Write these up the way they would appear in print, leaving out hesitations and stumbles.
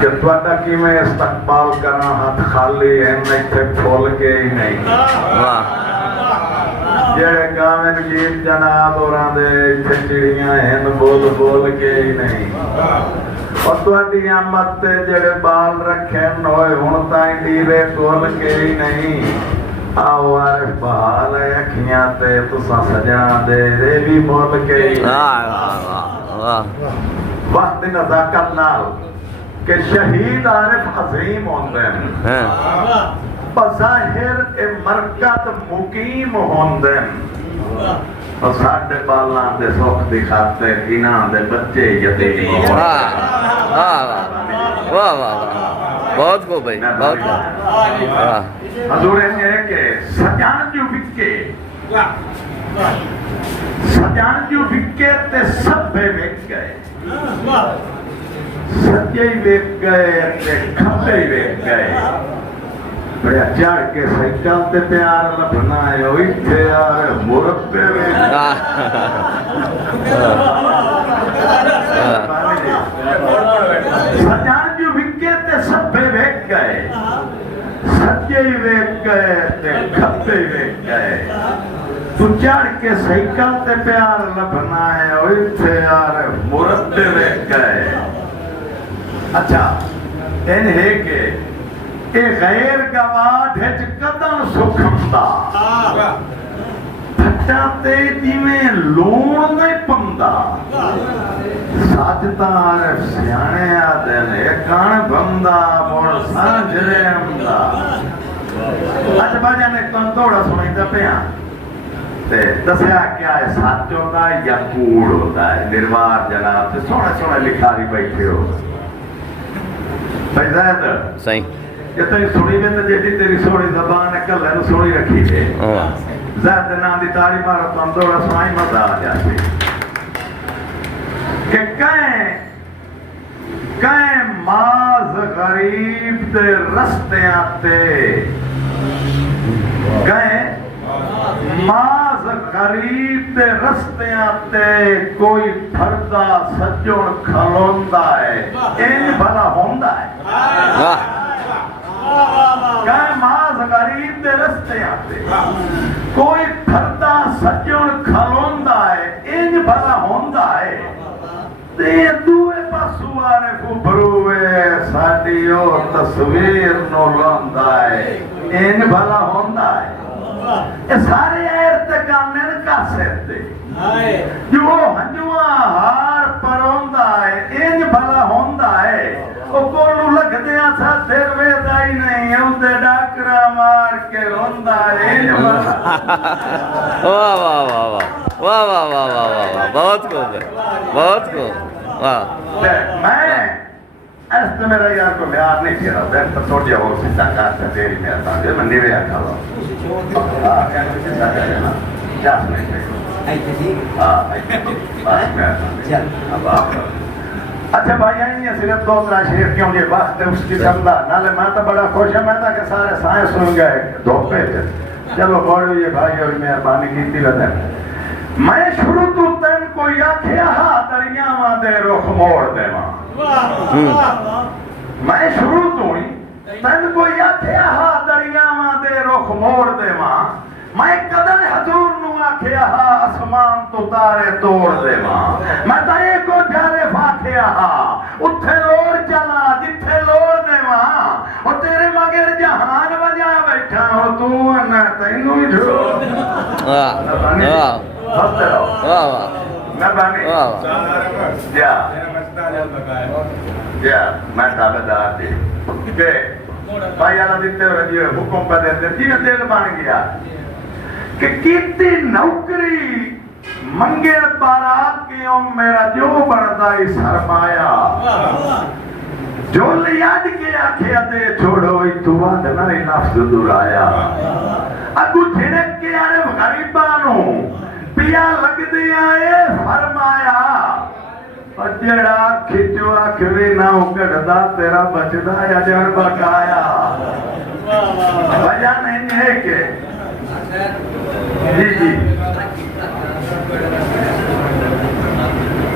कि तुहाडा किवें इस्तकबाल करा, हाथ खाली है इत्थे फुल के ही नहीं। जेड़े गावे गीत जनाब होरां दे इत्थे चिड़ियां हैं बोल बोल के ही नहीं। और तुहाडी आमद ते जेड़े बाल रखे होए हुण ताईं डीरे खोल के ही नहीं। आओ आरिफ बहाल है अखियां ते तुसां सजना दे भी मोल के ही वक्त नज़ाकत नाल के शहीद आरिफ अजीम होंदे हैं, बज़ाहिर ए मरकत मुकीम होंदे हैं। और साडे बालां दे सुख दी खातिर इन्हां दे बच्चे यतीम होंदे। वाह वाह बहुत खूब भाई, बहुत हजूर ने के सजान जो विके सजान जो विके ते सभे विक गए, सज्जे वेख गए ते खब्बे वेख गए। बड़ा चढ़ के साइकिल ते प्यार लभना है इत्थे यार मुरब्बे वेख सजान जो विके ते सभे वेख गए, सज्जे वेख गए ते खब्बे वेख गए। तू चढ़ के साइकिल ते प्यार लभना है इत्थे यार मुरब्बे वेख गए। अच्छा इन है के ए गैर गवाठ है कदम सुखमदा फटा ते जिवें लूण नहीं पंदा। सच तार सियाणे आदे ने कण बंदा मुड़ सांझरे आंदा। अच्छा बाजा ने तुम थोड़ा सुनाईंदा पिया ते दसिया क्या है सच होता है या कूड़ होता है। निर्वार जनाब ते सोहने सोहने लिखारी बैठे हो सही इतनी सुनी में तो जेडी तेरी सोहनी ज़बान है कल है सोहनी रखी है। ज़ात नाम दी तारी मारो तुम थोड़ा सुनाई मजा आ जाती कि कहीं माज गरीब दे रस्ते आते कहीं माज गरीब दे रस्ते आते कोई फरदा सज्जण खलोंदा है इन भला होंदा है। कहीं माज गरीब दे रस्ते आते कोई फरदा सज्जण खलोंदा है इन भला होंदा है। ते दूए पासू वाले फुबरूए साडी ओ तस्वीर नो लांदा है इन भला होंदा है। ये सारे ऐरते गाने न कासे ते जो हंजुआ हार परोंदा है इंज भला होंदा है। ओ कोलू लगदियां सा सिर वेदा ही नहीं उदे डाकरा मार के रोंदा है इंज भला। वाह वाह वाह वाह वाह वाह वाह वाह वाह बहुत खूब है, बहुत खूब। वाह मैं ऐसे मेरा यार को प्यार नहीं किया था तो थोड़ी और सीधा काट है तेरी मेरा था जो मैं निवे आया था हां क्या सीधा कर लेना क्या नहीं आई थी हां बस मैं चल अब आप अच्छा भाई आई नहीं सिर्फ दो तरह शेर क्यों ये वक्त है उसकी समझा नाले मैं तो बड़ा खुश है मैं तो के सारे साए सुन गए धोपे चलो बोलो ये भाई और मेहरबानी की वजह मैं शुरू तो तन कोई आखिया हा दरियावां दे रुख मोड़ देवा। मैं शुरू तो ही तन कोई आखिया हा दरियावां दे रुख मोड़ देवा। मैं कदम हजूर नु आखिया हा आसमान तो तारे तोड़ देवा। मैं ताए को जारे फाखिया हा उथे लोड़ चला जिथे लोड़ देवा। और तेरे मगर जहान वजा बैठा हो तू ना तैनू ही छोड़। वाह वाह मैं बानी या मैं ताबेदार थी के भाई आला दिते हो जी हुक्म पर देते थी दिल बन गया कि कितनी नौकरी मंगे बारात की मेरा जो बनता ही सरमाया जो लियाड के आखिया दे छोड़ो तू वादना ही नफ्स दुराया। अगू झिड़क के आरे गरीबानू पिया लगदी आए फरमाया। और जेड़ा खिचो अखवी ना उकड़दा तेरा बचदा या जन बकाया। वजह नहीं है के जी जी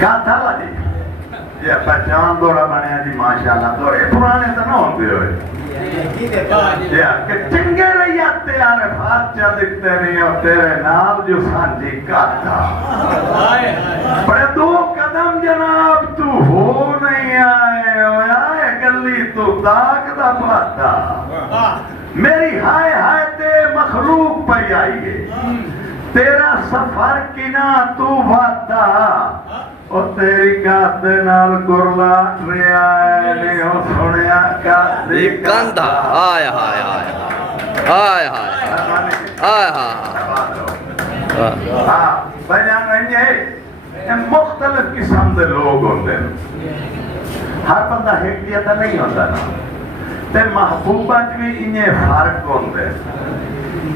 का था वाली ये पहचान थोड़ा बने जी माशाल्लाह तो ये पुराने तो ना होते हुए या कि चंगे रहिया तेरे हाथ चल दिखते नहीं और तेरे नाम जो सांझी काटा पर 2 कदम जनाब तू हो नहीं आए गली तू ताक दा पाता मेरी हाय हाय ते मखलूक पे आई है तेरा सफर किना तू वादा और तेरी गात नाल गुरला रिया ने हो सुनिया का कंधा हाय हाय हाय हाय हाय हाय हाँ बयान नहीं है मुख्तलिफ किस्म के लोग होते हैं हर बंदा एक जिहा नहीं होता ना ते महबूबा च भी इन्हें फर्क होते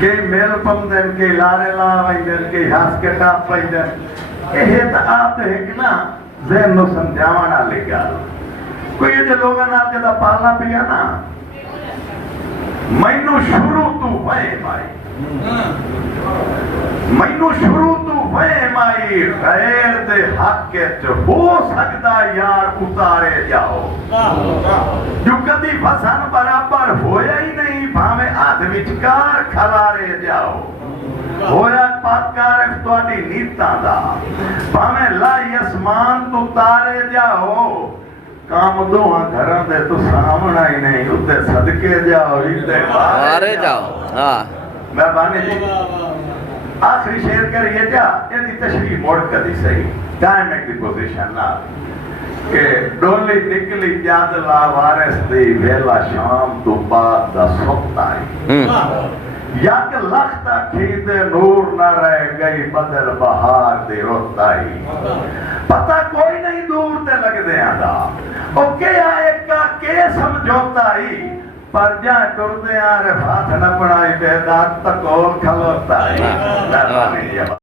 के मेल पमदे के लारे ला वंदे के हंस के टाप पैदे ये तो आप है कि ना ज़हन नो समझावन वाली गल कोई ये लोगों नाल जदा पालना पिया ना मैनू शुरू तू वहम आई मैनू शुरू तू वहम आई गैर दे हक च हो सकदा यार उतारे जाओ जो कदी फसन बराबर होया ही नहीं भावे हाथ विचकार खलारे जाओ होया पाकार तुहाडी नीतां दा भावे लाई आसमान तो तारे जाओ काम दोहां घरां दे तो सामना ही नहीं उत्ते सदके जाओ इते मारे जाओ हां मेहरबानी जी आखिरी शेर करिए जा इहदी तशरीह मोड़ कदी सही कायम एक दी पोजीशन ना के डोली निकली जद ला वारिस दी वेला शाम तो बाद दा सुत आई यक लख्त अखी दे नूर न रह गई बदल बहार दे रुत आई पता कोई नहीं दूर ते लगदे आंदा ओ के आए का के समझौता आई पर जा टुरदे आ रफात न बनाई बेदात तक और खलोता आई